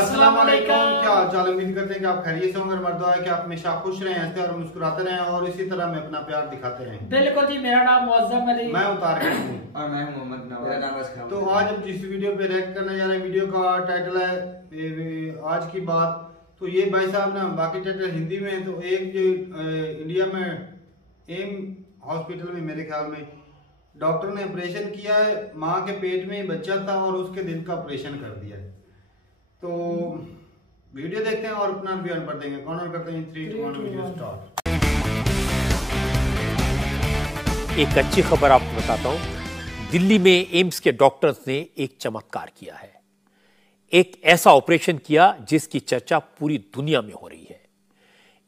अस्सलाम वालेकुम। क्या हाल चाल, उम्मीद करते हैं कि आप खैरियत से होंगे। हमारी दुआ है कि आप हमेशा खुश रहें, हंसते और मुस्कुराते रहें और इसी तरह में अपना प्यार दिखाते रहें। बिल्कुल जी। मेरा नाम मुअज्जम अली, मैं उतार हूँ और मैं मोहम्मद नवाज। तो आज हम जिस वीडियो पे रिएक्ट करने जा रहे हैं, वीडियो का टाइटल है आज की बात। तो ये भाई साहब ना, बाकी टाइटल हिंदी में है। तो एक जो इंडिया में एम हॉस्पिटल में मेरे ख्याल में डॉक्टर ने ऑपरेशन किया है। माँ के पेट में बच्चा था और उसके दिल का ऑपरेशन कर दिया है। तो वीडियो देखते हैं और अपना रिव्यू पर देंगे। कॉर्नर करते हैं 3 2 1 वीडियो स्टार्ट। एक अच्छी खबर आपको बताता हूं। दिल्ली में एम्स के डॉक्टर्स ने एक चमत्कार किया है। एक ऐसा ऑपरेशन किया जिसकी चर्चा पूरी दुनिया में हो रही है।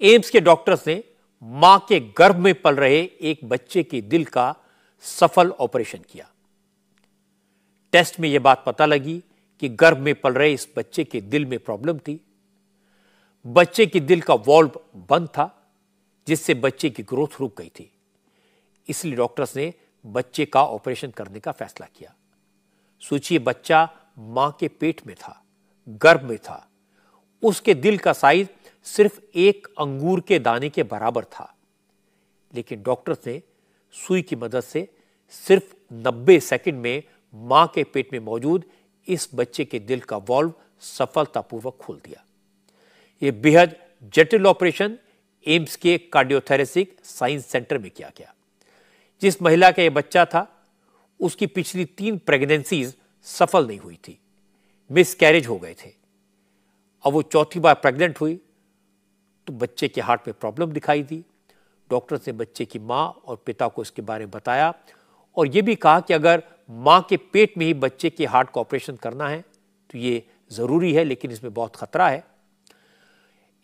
एम्स के डॉक्टर्स ने मां के गर्भ में पल रहे एक बच्चे के दिल का सफल ऑपरेशन किया। टेस्ट में यह बात पता लगी कि गर्भ में पल रहे इस बच्चे के दिल में प्रॉब्लम थी। बच्चे के दिल का वॉल्व बंद था, जिससे बच्चे की ग्रोथ रुक गई थी। इसलिए डॉक्टर्स ने बच्चे का ऑपरेशन करने का फैसला किया। सोचिए, बच्चा मां के पेट में था, गर्भ में था। उसके दिल का साइज सिर्फ एक अंगूर के दाने के बराबर था, लेकिन डॉक्टर्स ने सुई की मदद से सिर्फ 90 सेकंड में मां के पेट में मौजूद इस बच्चे के दिल का वॉल्व सफलतापूर्वक खोल दिया। यह बेहद जटिल ऑपरेशन एम्स के कार्डियोथोरेसिक साइंस सेंटर में किया गया। जिस महिला का यह बच्चा था, उसकी पिछली 3 प्रेगनेंसीज सफल नहीं हुई थी, मिसकैरेज हो गए थे। अब वो चौथी बार प्रेग्नेंट हुई तो बच्चे के हार्ट में प्रॉब्लम दिखाई दी। डॉक्टर्स ने बच्चे की मां और पिता को इसके बारे में बताया और यह भी कहा कि अगर मां के पेट में ही बच्चे के हार्ट का ऑपरेशन करना है तो यह जरूरी है, लेकिन इसमें बहुत खतरा है।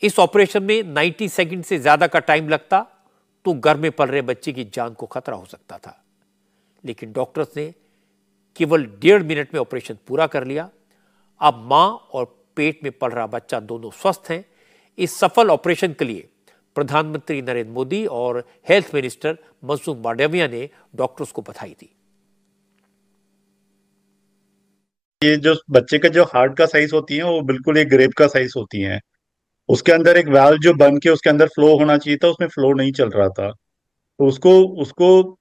इस ऑपरेशन में 90 सेकंड से ज्यादा का टाइम लगता तो गर्भ में पल रहे बच्चे की जान को खतरा हो सकता था, लेकिन डॉक्टर्स ने केवल 1.5 मिनट में ऑपरेशन पूरा कर लिया। अब मां और पेट में पल रहा बच्चा दोनों स्वस्थ हैं। इस सफल ऑपरेशन के लिए प्रधानमंत्री नरेंद्र मोदी और हेल्थ मिनिस्टर मनसुख मांडविया ने डॉक्टर्स को बधाई दी। ये जो बच्चे का जो हार्ट का साइज होती है वो बिल्कुल एक ग्रेप का साइज होती है। उसके अंदर एक वाल्व जो बन के उसके अंदर फ्लो होना चाहिए था, उसमें फ्लो नहीं चल रहा था। तो उसको उसको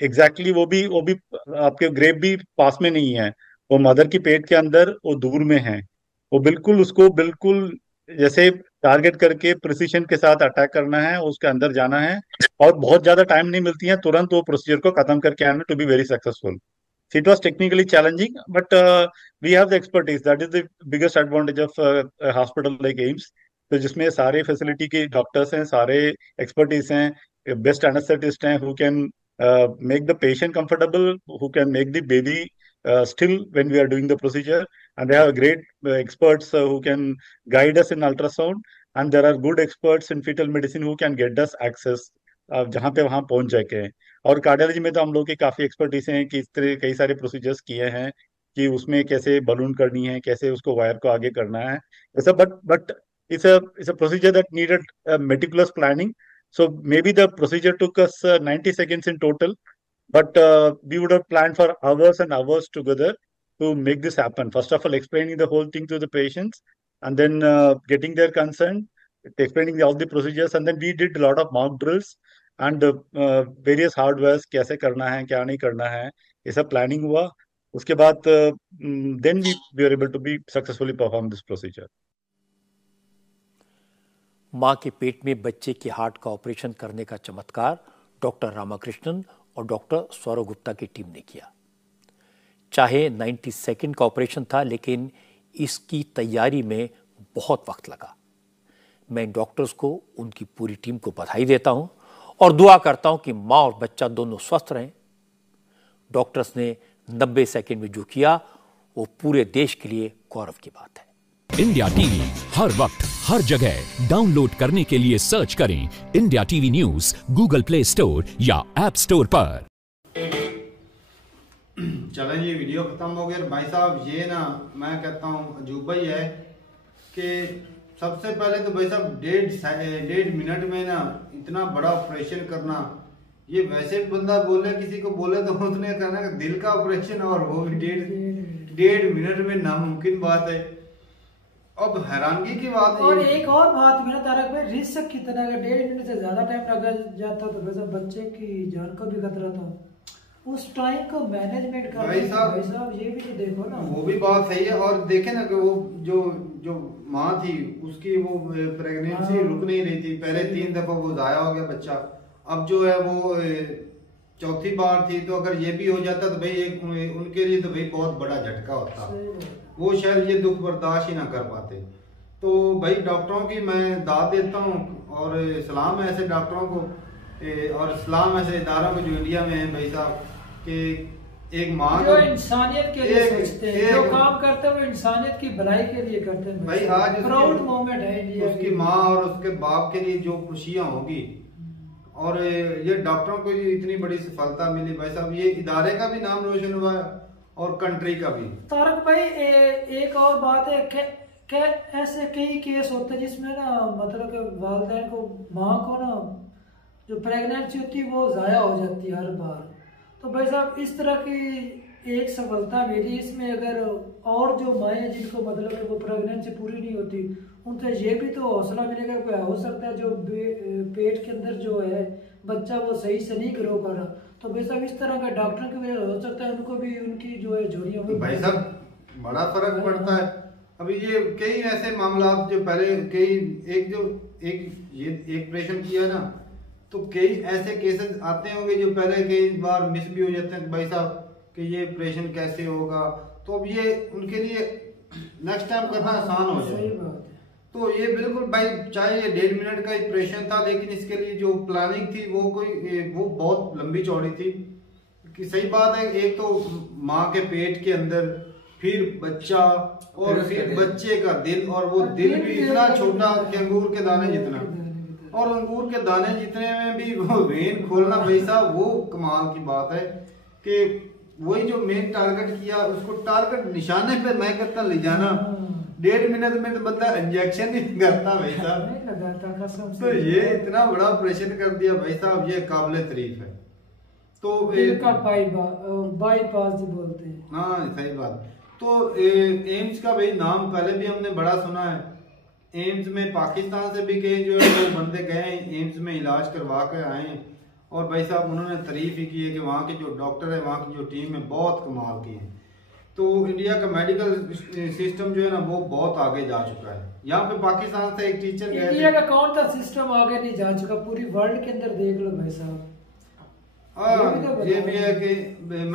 एग्जैक्टली वो भी आपके ग्रेप भी पास में नहीं है, वो मदर की पेट के अंदर वो दूर में है। वो बिल्कुल उसको बिल्कुल जैसे टारगेट करके प्रिसीशन के साथ अटैक करना है, उसके अंदर जाना है और बहुत ज्यादा टाइम नहीं मिलती है तुरंत वो प्रोसीजर को खत्म करके आना to be very successful. It was technically challenging, but we have the expertise. That is the biggest advantage of a hospital like AIIMS. तो जिसमें सारे फैसिलिटी के डॉक्टर्स हैं, सारे एक्सपर्टीज हैं, बेस्ट एनेस्थेटिस्ट हैं, who can make the patient comfortable, who can make the baby still when we are doing the procedure, and they have great experts who can guide us in ultrasound, and there are good experts in fetal medicine who can get us access जहाँ पे वहाँ पहुंच जाके। और cardiology में तो हम लोग की काफी एक्सपर्टीज हैं कि इस तरह कई सारे प्रोसीजर्स किए हैं कि उसमें कैसे बलून करनी है, कैसे उसको वायर को आगे करना है ऐसा। But it's a procedure that needed meticulous planning. So may be the procedure took us 90 seconds in total, but we would have planned for hours and hours together to make this happen. First of all, explaining the whole thing to the patients, and then getting their consent, explaining all the procedures, and then we did a lot of mock drills and various hardwares, कैसे करना है क्या नहीं करना है, ये सब planning हुआ। उसके बाद then we were able to be successfully perform this procedure. मां के पेट में बच्चे के हार्ट का ऑपरेशन करने का चमत्कार डॉक्टर रामाकृष्णन और डॉक्टर सौरव गुप्ता की टीम ने किया। चाहे 90 सेकंड का ऑपरेशन था, लेकिन इसकी तैयारी में बहुत वक्त लगा। मैं डॉक्टर्स को, उनकी पूरी टीम को बधाई देता हूं और दुआ करता हूं कि मां और बच्चा दोनों स्वस्थ रहें। डॉक्टर्स ने 90 सेकंड में जो किया वो पूरे देश के लिए गौरव की बात है। इंडिया टीवी हर वक्त हर जगह डाउनलोड करने के लिए सर्च करें India TV news Google play store या ऐप स्टोर पर। चलें, ये वीडियो खत्म हो गया। भाई साहब, ये ना मैं कहता हूँ अजूबा ही है कि सबसे पहले तो भाई साहब 1.5 मिनट में ना इतना बड़ा ऑपरेशन करना, ये वैसे बंदा बोले किसी को बोले तो उसने कहना कि दिल का ऑपरेशन, और वो भी 1.5 मिनट में नामुमकिन बात है। अब हैरानगी की बात और ये एक और बात भी ना तारक भाई, रिस्क कितना, अगर 1.5 मिनट से ज्यादा टाइम लगा जाता तो वैसे बच्चे की जान को भी खतरा था। उस टाइम को मैनेजमेंट कर भाई साहब ये भी तो देखो ना। वो भी बात सही है। और देखे ना कि वो जो माँ थी उसकी वो प्रेगनेंसी रुक नहीं रही थी। पहले 3 दफा वो जाया हो गया बच्चा, अब जो है वो 4थी बार थी। तो अगर ये भी हो जाता तो भाई एक उनके लिए तो भाई बहुत बड़ा झटका होता, वो शायद ये दुख बर्दाश्त ही ना कर पाते। तो भाई डॉक्टरों की मैं दाद देता हूँ और सलाम है ऐसे डॉक्टरों को और सलाम ऐसे इदारों को जो इंडिया में है भाई साहब, कि एक माँ जो इंसानियत के लिए सोचते हैं, जो काम करते हैं वो इंसानियत की भलाई के लिए करते हैं भाई। आज प्राउड मोमेंट है इंडिया उसकी माँ और उसके बाप के लिए जो खुशियां होगी, और ये डॉक्टरों को इतनी बड़ी सफलता मिली भाई साहब, ये इदारे का भी नाम रोशन हुआ है और कंट्री का भी। तारक भाई एक और बात है कि ऐसे कई केस होते हैं जिसमें ना मतलब कि वालिदैन को, माँ को ना जो प्रेगनेंसी होती है वो जाया हो जाती है हर बार। तो भाई साहब इस तरह की एक सफलता मिली इसमें। अगर और जो माएँ जिनको मतलब कि वो प्रेगनेंसी पूरी नहीं होती, उनसे ये भी तो हौसला मिलेगा कि हो सकता है जो पेट के अंदर जो है बच्चा वो सही से नहीं ग्रो कर रहा, तो भाई साहब इस तरह का डॉक्टर की वजह हो सकता है उनको भी उनकी जो है झुर्रियां हुई। भाई साहब बड़ा फर्क पड़ता है। अभी ये कई ऐसे मामला जो पहले एक ऑपरेशन किया ना, तो कई ऐसे केसेस आते होंगे जो पहले कई बार मिस भी हो जाते हैं भाई साहब कि ये ऑपरेशन कैसे होगा। तो अब ये उनके लिए नेक्स्ट टाइम करना आसान हो जाए। तो ये बिल्कुल भाई, चाहे ये 1.5 मिनट का ऑपरेशन था, लेकिन इसके लिए जो प्लानिंग थी वो बहुत लंबी चौड़ी थी। कि सही बात है, एक तो माँ के पेट के अंदर, फिर बच्चा, और फिर बच्चे का दिल, और वो दिल भी इतना छोटा कि अंगूर के दाने जितना, और अंगूर के दाने जितने में भी वो वेन खोलना भाई साहब, वो कमाल की बात है। कि वही जो मेन टारगेट किया, उसको टारगेट निशाने पे मैं करता ले जाना, 1.5 मिनट में तो बंदा इंजेक्शन ही करता भाई साहब। तो ये इतना बड़ा ऑपरेशन कर दिया भाई साहब, ये काबिले तारीफ है। तो इनका बाईपास बोलते हैं। हाँ सही बात। तो एम्स का भाई नाम पहले भी हमने बड़ा सुना है। एम्स में पाकिस्तान से भी कई जो है वो बंदे गए हैं, एम्स में इलाज करवा कर आए हैं, और भाई साहब उन्होंने तारीफ ही की है कि वहाँ के जो डॉक्टर है, वहाँ की जो टीम है, बहुत कमाल की है। तो इंडिया का मेडिकल सिस्टम जो है ना वो बहुत आगे जा चुका है। यहाँ पे पाकिस्तान से एक टीचर गए, इंडिया का कौन सा सिस्टम आगे नहीं जा चुका, पूरी वर्ल्ड के अंदर देख लो भाई साहब। ये भी है कि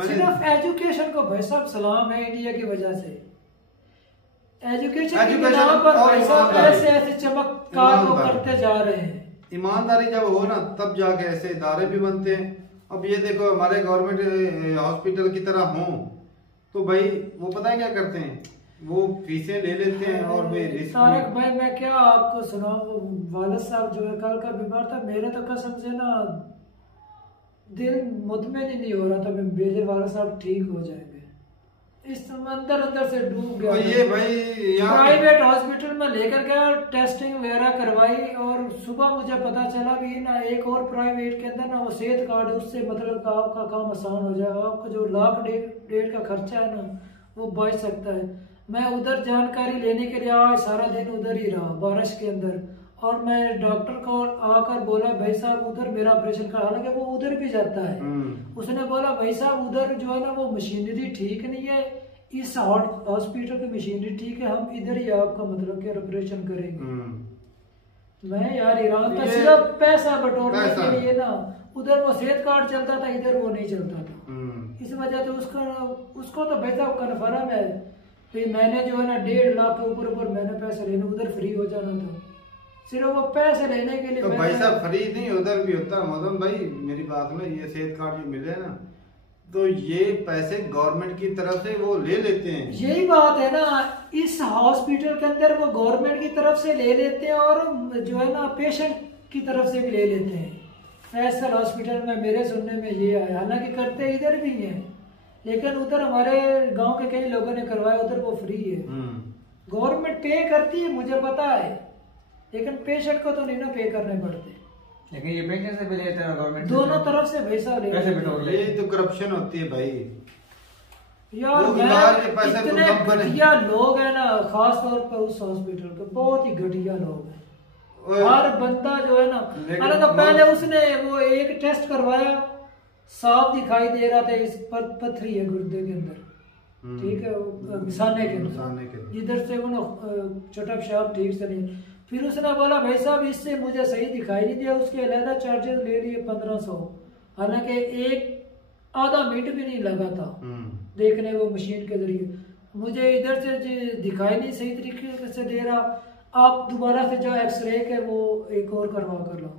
सिर्फ एजुकेशन को भाई साहब सलाम है इंडिया की वजह से। एजुकेशन के नाम पर भाई साहब ऐसे चमत्कार वो करते जा रहे हैं। ईमानदारी जब हो ना तब जाके ऐसे इदारे भी बनते हैं। अब ये देखो हमारे गवर्नमेंट हॉस्पिटल की तरह हो तो भाई वो पता है क्या करते हैं, वो फीसें ले लेते हैं और वे तारक भाई मैं क्या आपको सुनाऊं, वालिद साहब जो है कल का बीमार था, मेरे तो कसम से ना दिल मुतमईन ही नहीं हो रहा था मेरे वालिद साहब ठीक हो जाएंगे। इस समंदर अंदर से डूब गया। ये भाई प्राइवेट हॉस्पिटल में लेकर गया, टेस्टिंग वगैरह करवाई, और सुबह मुझे पता चला कि ना एक और प्राइवेट के अंदर ना वो सेहत कार्ड, उससे मतलब आपका काम आसान हो जाएगा, आपका जो 1.5 लाख का खर्चा है ना वो बच सकता है। मैं उधर जानकारी लेने के लिए आज सारा दिन उधर ही रहा बारिश के अंदर, और मैं डॉक्टर को आकर बोला भाई साहब उधर मेरा ऑपरेशन करा, हालांकि वो उधर भी जाता है। उसने बोला भाई साहब उधर जो है ना वो मशीनरी ठीक नहीं है, इस हॉस्पिटल की मशीनरी ठीक है, हम इधर ही आपका मतलब कि ऑपरेशन करेंगे। मैं यार ईरान था सिर्फ पैसा बटोरने के लिए ना, उधर वो सेहत कार्ड चलता था, इधर वो नहीं चलता था। इस वजह से उसको तो भाई साहब कन्फर्म है तो मैंने जो है ना 1.5 लाख के ऊपर मैंने पैसे लेने, उधर फ्री हो जाना था, सिर्फ वो पैसे लेने के लिए। तो भाई साहब फ्री नहीं उधर भी होता मदन भाई, मेरी बात में ये सेहत कार्ड जो मिले ना तो ये पैसे गवर्नमेंट की तरफ से वो ले लेते हैं। यही बात है ना, इस हॉस्पिटल के अंदर वो गवर्नमेंट की तरफ से ले लेते हैं और जो है ना पेशेंट की तरफ से भी ले लेते हैं। फैसल हॉस्पिटल में मेरे सुनने में ये आया, हालांकि करते इधर भी हैं लेकिन उधर हमारे गांव के कई लोगों ने करवाया, उधर वो फ्री है। गवर्नमेंट पे करती है मुझे पता है, लेकिन पेशेंट को तो नहीं ना पे करने पड़ते। लेकिन ये पेशेंट से भी लेते हैं गवर्नमेंट, दोनों तरफ से पैसा ले, कैसे बिटोर ले, ये तो करप्शन होती है भाई। यार वो मैं इलाज के पैसे तो इतने कम बने। घटिया लोग हैं ना, खास तौर पर उस हॉस्पिटल के बहुत ही घटिया लोग हैं। हर बंदा जो है ना, हालांकि पहले उसने वो एक टेस्ट करवाया, साफ दिखाई दे रहा था इस पर पथरी है गुर्दे के अंदर, ठीक है, मिसाने के अंदर, जिधर से वो छोटा पेशाब ठीक से नहीं। फिर उसने बोला भाई साहब इससे मुझे सही दिखाई नहीं दिया, उसके अलहदा चार्जेस ले लिए 1500। हालांकि एक आधा मिनट भी नहीं लगा था देखने वो मशीन के जरिए, मुझे इधर से दिखाई नहीं सही तरीके से दे रहा, आप दोबारा से जो एक्सरे के वो एक और करवा कर लो,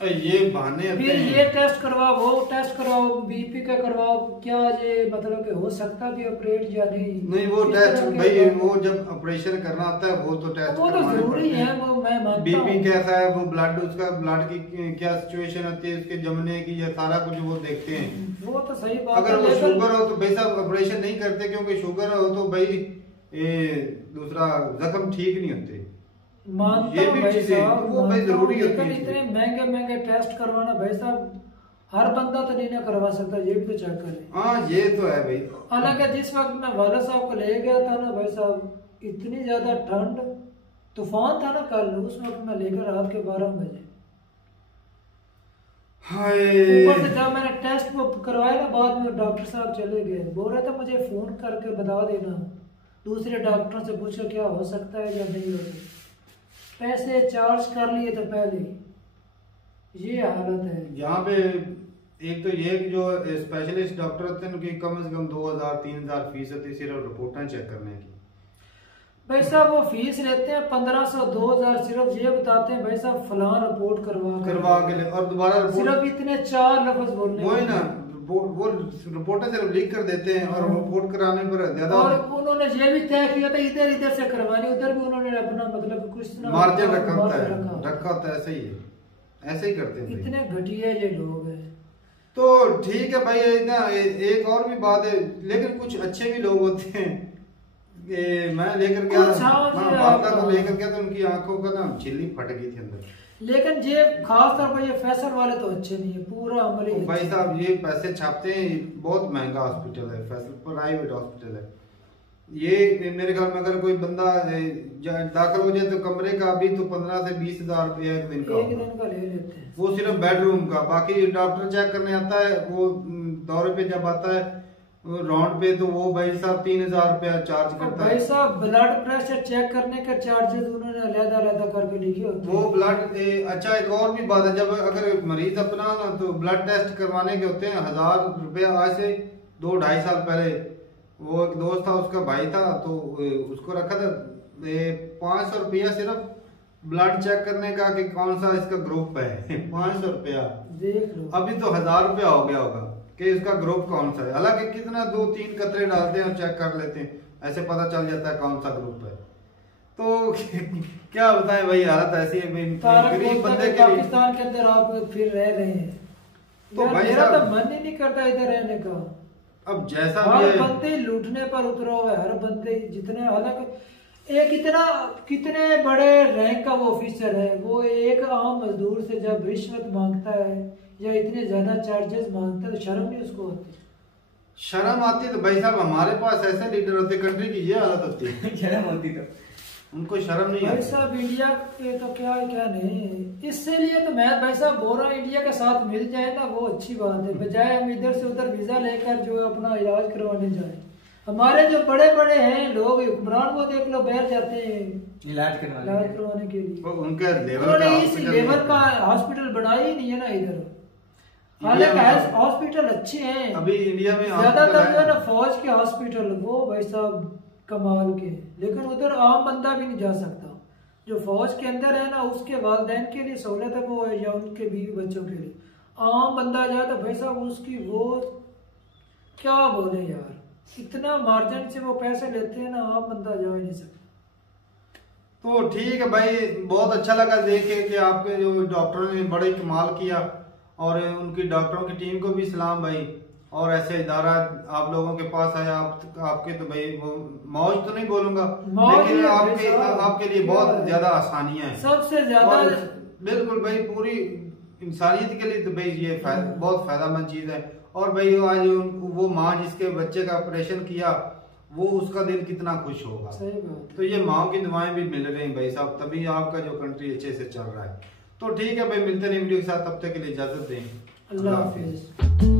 ये बहाने फिर ये टेस्ट करवाओ, वो टेस्ट करवाओ, बीपी का करवाओ, क्या ये मतलब कि हो सकता भी ऑपरेट या नहीं वो टेस्ट भाई, वो जब ऑपरेशन करना आता है वो तो टेस्ट वो तो जरूरी है, वो मैं मानता हूं। बीपी कैसा है, वो ब्लड, उसका ब्लड की क्या सिचुएशन होती है, उसके जमने की, या सारा कुछ वो देखते हैं। वो तो सही बात अगर वो शुगर हो तो भाई साहब ऑपरेशन नहीं करते, क्योंकि शुगर हो तो भाई दूसरा जख्म ठीक नहीं होते। मानता हूं भाई साहब, वो भाई जरूरी होती लेकिन है। इतने महंगे महंगे टेस्ट करवाना भाई साहब, हर बंदा तो नहीं ना करवा सकता, ये भी तो चेक करे। हाँ ये तो है भाई। हालांकि जिस वक्त मैं वाला साहब को ले गया था ना भाई साहब, इतनी ज्यादा ठंड, तूफान था ना कल, उस वक्त मैं लेकर रात के 12 बजे, ऊपर से जब मैंने टेस्ट वो करवाया ना, बाद में डॉक्टर साहब चले गए, बोल रहे थे मुझे फोन करके बता देना, दूसरे डॉक्टरों से पूछो क्या हो सकता है या नहीं हो सकता, पैसे चार्ज कर लिए थे पहले, ये हालत है यहाँ पे। एक तो ये जो स्पेशलिस्ट डॉक्टर होते हैं उनकी कम से कम 2000-3000 फीस होती है सिर्फ रिपोर्टें चेक करने की। भाई साहब वो फीस लेते हैं 1500-2000, सिर्फ ये बताते हैं भाई साहब फलां रिपोर्ट करवा के ले, और दोबारा रिपोर्ट सिर्फ इतने 4 लफ्ज बोलने, वो है ना, वो रिपोर्टें सिर्फ लिख कर देते हैं, और रिपोर्ट कराने पर ज्यादा। और उन्होंने ये भी तय किया था इधर इधर से करवानी, उधर भी उन्होंने अपना मतलब कुछ ना मार्जिन रखा होता है, ऐसे ही है, ऐसे ही करते हैं। इतने घटिया ये लोग हैं। तो ठीक है भाई ना, एक और भी बात है, लेकिन कुछ अच्छे भी लोग होते हैं। मैं लेकर गया, बादला को लेकर गया तो उनकी आंखों का ना झिल्ली फट गई थी अंदर। लेकिन ये खास तौर पर ये फैसल वाले तो अच्छे नहीं है, पूरा अमली भाई साहब ये पैसे छापते हैं, बहुत महंगा हॉस्पिटल है, फैसल प्राइवेट हॉस्पिटल है ये। मेरे ख्याल में अगर कोई बंदा दाखिल हो जाए तो कमरे का अभी तो 15 से 20 हजार रुपया एक दिन का ले लेते हैं, वो सिर्फ बेडरूम का। बाकी डॉक्टर चेक करने आता है, वो दौरे पे जब आता है राउंड पे, तो वो भाई साहब 3000 रुपया चार्ज करता है। भाई साहब ब्लड प्रेशर चेक करने के चार्जेस उन्होंने अलग-अलग करके लिखे होते हैं। वो ब्लड अच्छा, एक और भी बात है, जब अगर मरीज अपना ना तो ब्लड टेस्ट करवाने के होते हैं 1000 रुपया। आज से 2-2.5 साल पहले वो एक दोस्त था, उसका भाई था, तो उसको रखा था 500 रुपया सिर्फ ब्लड चेक करने का कि कौन सा इसका ग्रुप है। 500 रुपया देख लो, अभी तो 1000 रुपया हो गया होगा कि इसका ग्रुप कौन सा है। हालांकि कितना 2-3 कतरे डालते हैं और चेक कर लेते हैं, ऐसे पता चल जाता है कौन सा ग्रुप है। तो क्या बताएं भाई, हालत ऐसी है गरीब बंदे के। पाकिस्तान के अंदर आप फिर रह रहे हैं, तो मेरा तो मन ही नहीं करता इधर रहने का। अब जैसा भी हर है, बंदे लूटने पर उतरा हुआ है, हर बंदे जितने, हालांकि एक इतना कितने बड़े रैंक का वो ऑफिसर है, वो एक आम मजदूर से जब रिश्वत मांगता है या इतने ज्यादा चार्जेस मांगता है तो शर्म नहीं उसको होती? शर्म आती है तो भाई साहब हमारे पास ऐसे लीडर होते, कंट्री की ये हालत होती है। शर्म होती तो उनको शर्म नहीं भाई आती। साहब इंडिया के तो क्या नहीं, इससे लिए तो मैं भाई साहब बोल रहा हूँ इंडिया के साथ मिल जाए ना वो अच्छी बात है, बजाय हम इधर से उधर वीजा लेकर जो अपना इलाज करवाने जाए। हमारे जो बड़े बड़े हैं लोग, हुक्मरान वो देख लो बैठ जाते हैं इलाज करवाने के लिए, उनके लेवल का हॉस्पिटल बनाया ही नहीं है ना इधर। हालांकि हॉस्पिटल अच्छे हैं अभी इंडिया में, ज्यादातर जो है ना फौज के हॉस्पिटल वो भाई साहब कमाल के, लेकिन उधर आम बंदा भी नहीं जा सकता। जो फौज के अंदर है ना उसके वालिदैन के लिए सहूलत है वो, या उनके बीवी बच्चों के लिए। आम बंदा जाए तो भाई साहब उसकी वो क्या बोले यार, इतना मार्जिन से वो पैसे लेते हैं ना, आम बंदा जा ही नहीं सकता। तो ठीक है भाई, बहुत अच्छा लगा देख के कि आपके जो डॉक्टरों ने बड़े कमाल किया, और उनकी डॉक्टरों की टीम को भी सलाम भाई। और ऐसे इदारा आप लोगों के पास है, आपके तो भाई मौज तो नहीं बोलूंगा, लेकिन आपके लिए बहुत ज्यादा आसानियां हैं, सबसे ज्यादा। बिल्कुल भाई, पूरी इंसानियत के लिए तो भाई ये बहुत फायदेमंद चीज है। और भाई आज वो माँ जिसके बच्चे का ऑपरेशन किया वो उसका दिल कितना खुश होगा। सही बात। तो ये माँ की दुआएं भी मिल रही भाई साहब, तभी आपका जो कंट्री अच्छे से चल रहा है। तो ठीक है भाई, मिलते नहीं वीडियो के साथ, तब तक के लिए इजाजत दें। अल्लाह हाफिज।